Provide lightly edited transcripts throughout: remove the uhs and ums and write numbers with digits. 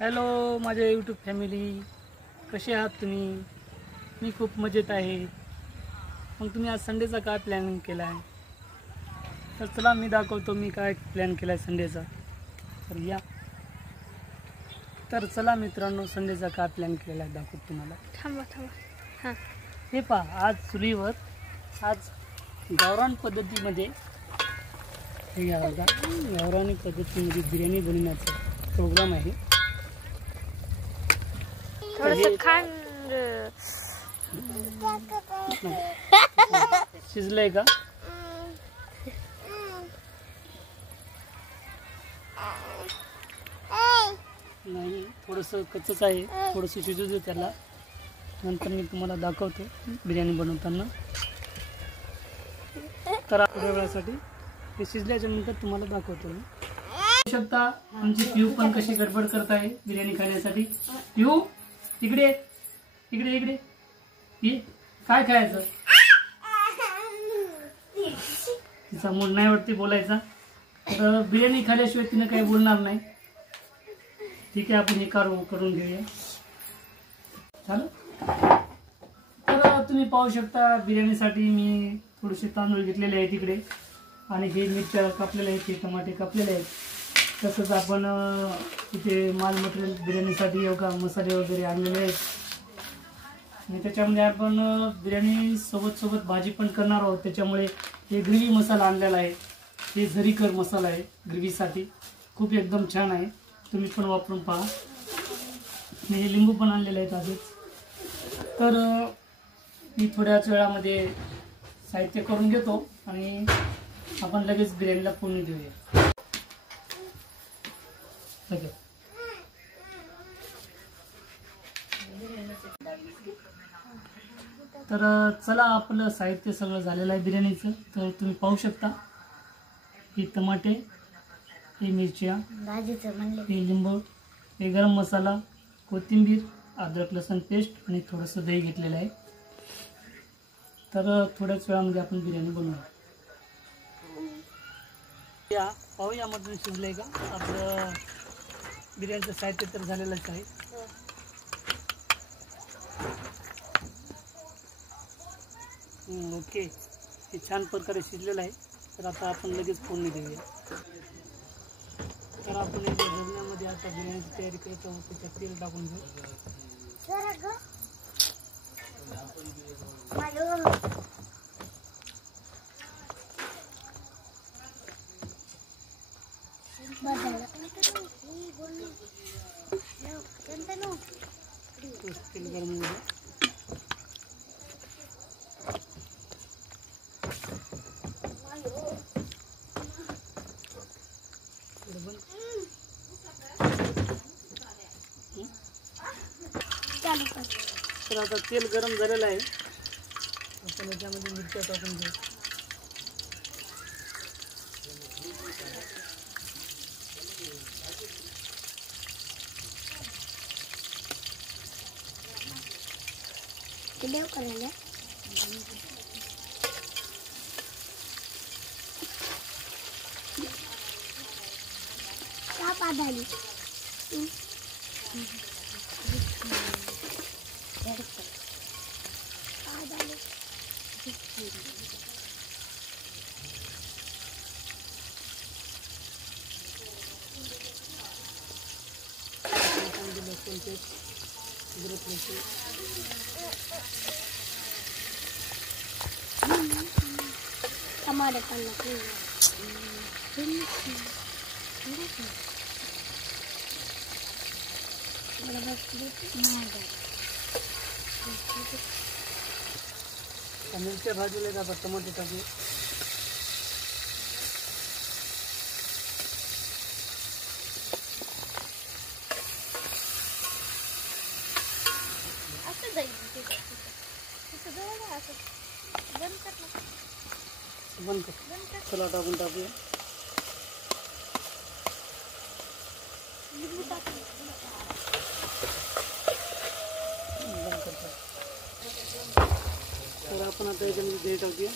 Hello माझ्या YouTube family, कसे आहात तुम्ही? मी खूप मजेत आहे. मग तुम्ही आज संडेचा काय प्लॅनिंग केला आहे? तर चला मी दाखवतो मी काय प्लॅन केला आहे संडेचा. तर या, तर चला मित्रांनो, संडेचा काय प्लॅन केला आहे दाखवतो तुम्हाला. थांबा हां, हे पहा, आज चुलीवर आज गावरान पद्धतीमध्ये गावरानी पद्धतीमध्ये बिर्याणी बनवण्याचा प्रोग्राम आहे. थोडंसं खांड शिजलंय का? नाही, थोडंसं कच्चंच आहे. थोडंसं शिजू दे त्याला, नंतर मी तुम्हाला दाखवतो बिर्याणी बनवताना. तर थोड्या वेळासाठी ते शिजल्याच्या नंतर तुम्हाला दाखवतो मी. बघू शकता आमची पिऊ पण कशी गडबड करत आहे बिर्याणी खाण्यासाठी. पिऊ, इकडे इकडे इकडे ये, काय खायचं? तिचा मूड नाही वाटते बोलायचा, तर बिर्याणी खाल्ल्याशिवाय तिने काही बोलणार नाही. ठीक आहे, आपण हे करून घेऊया. चालेल. तर तुम्ही पाहू शकता बिर्याणीसाठी मी थोडेसे तांदूळ घेतलेले आहेत तिकडे, आणि हे मिरच्या कापलेल्या आहेत, हे टमाटे कापलेले आहेत. तसंच आपण इथे माल मटेरियल बिर्याणीसाठी योगा मसाले वगैरे आणलेले आहेत, आणि त्याच्यामध्ये आपण बिर्याणी सोबत भाजी पण करणार आहोत. त्याच्यामुळे हे ग्रेव्ही मसाला आणलेला आहे. हे झरीकर मसाला आहे ग्रेव्हीसाठी, खूप एकदम छान आहे. तुम्ही पण वापरून पहा. मी हे लिंबू पण आणलेले आहेत आधीच. तर मी थोड्याच वेळामध्ये साहित्य करून घेतो आणि आपण लगेच बिर्याणीला फोडणी देऊया. तर चला, आपलं साहित्य सगळं झालेलं आहे बिर्याणीचं. तर तुम्ही पाहू शकता, हे टमाटे, हे मिरच्या, हे लिंबू, हे गरम मसाला, कोथिंबीर, अद्रक लसूण पेस्ट आणि थोडंसं दही घेतलेलं आहे. तर थोड्याच वेळामध्ये आपण बिर्याणी बनवूया. पाहूया मटण शिजलंय का. आपलं बिर्याणीचं साहित्य तर झालेलंच आहे. ओके, हे छान प्रकारे शिजलेलं आहे. तर आता आपण लगेच फोडणी देऊया. तर आपण एका भरण्यामध्ये आता बिर्याणीची तयारी करत आहोत. त्याच्यात तेल टाकून घेऊ. तेल गरम होऊ द्या. तर आता तेल गरम झालेलं आहे. आपण याच्यामध्ये मिरच्या टाकून घेऊ. मिरच्या भाजले का टमाटे टाकू. बंद कर. चला टाकून टाकूया. तर आपण आता याच्यामध्ये दही टाकूया.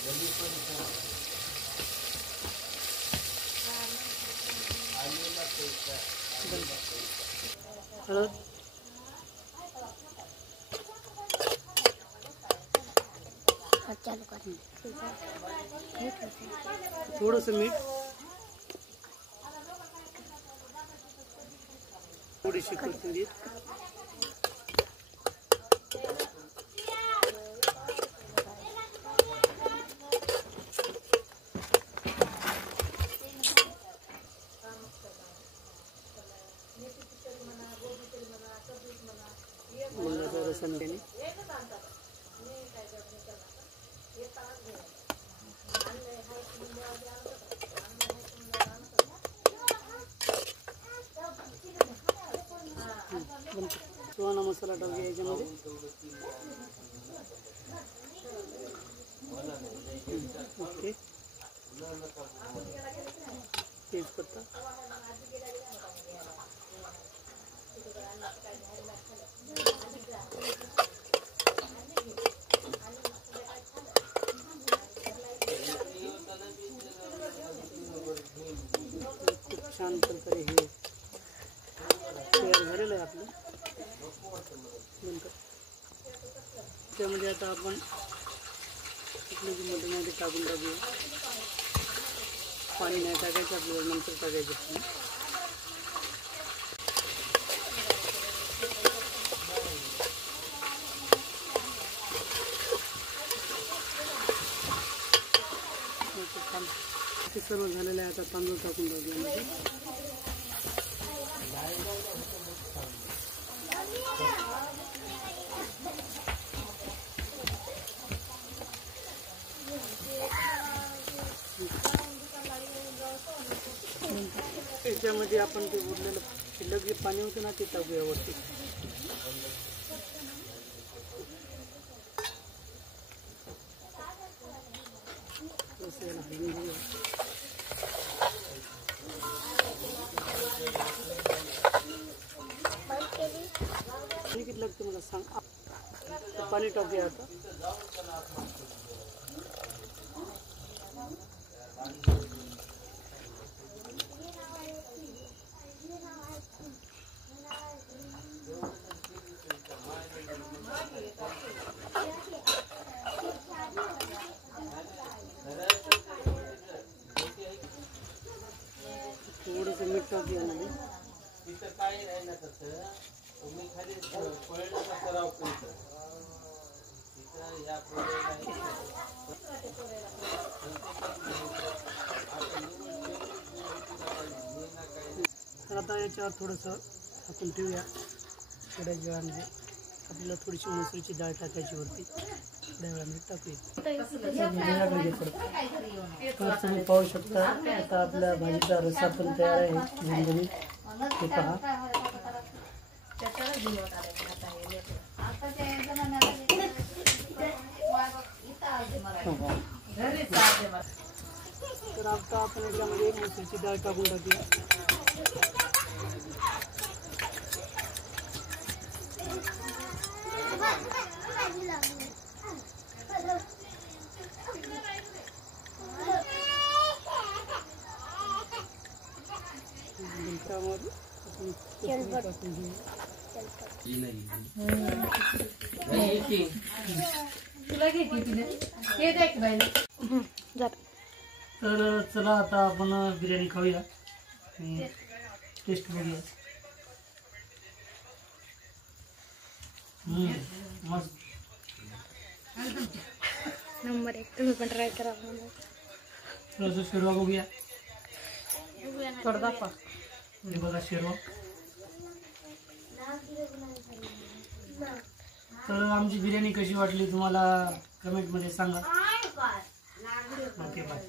हळद, थोडंसं मीठ, थोडीशी कोथिंबीर, लिंबाचा रस आणल्याने सुहाना मसाला टाकूया याच्यामध्ये. ओके, तेजपत्ता, खूप छान प्रकारे हे तयार झालेलं आहे आपलं. नंतर त्यामध्ये आता आपण मटणामध्ये टाकून टाकूया. पाणी नाही टाकायचं आपल्याला, नंतर टाकायचं. ते सर्व झालेलं आहे. आता तांदूळ टाकून टाकूया. त्याच्यामध्ये आपण ते उरलेलं शिल्लक जे पाणी होतं ना ते टाकूया वरती. पाणी किती लागतं मला सांग. पाणी टाकूया आता. थोडंसं मीठ टाकूया मध्ये. तर आता याच्यावर थोडंसं आपण ठेवूया. थोड्या वेळामध्ये आपल्याला थोडीशी मसूरची डाळ टाकायची वरती. थोड्या वेळामध्ये टाकूया. तर तुम्ही पाहू शकता आता आपल्या भाजीचा रस्सा पण तयार आहे. झणझणीत ते पहा. तर आता आपण याच्यामध्ये मसूरची डाळ टाकून टाकूया. तर चला आता आपण बिर्याणी खाऊया. टेस्ट बघूया. मस्त नंबर 1. तुम्ही पण ट्राय करा. थोडंसं शेरवा बघूया. थोडा दाखवा. हे बघा शेरवा. तर आमची बिर्याणी कशी वाटली तुम्हाला कमेंटमध्ये सांगा. Okay bye.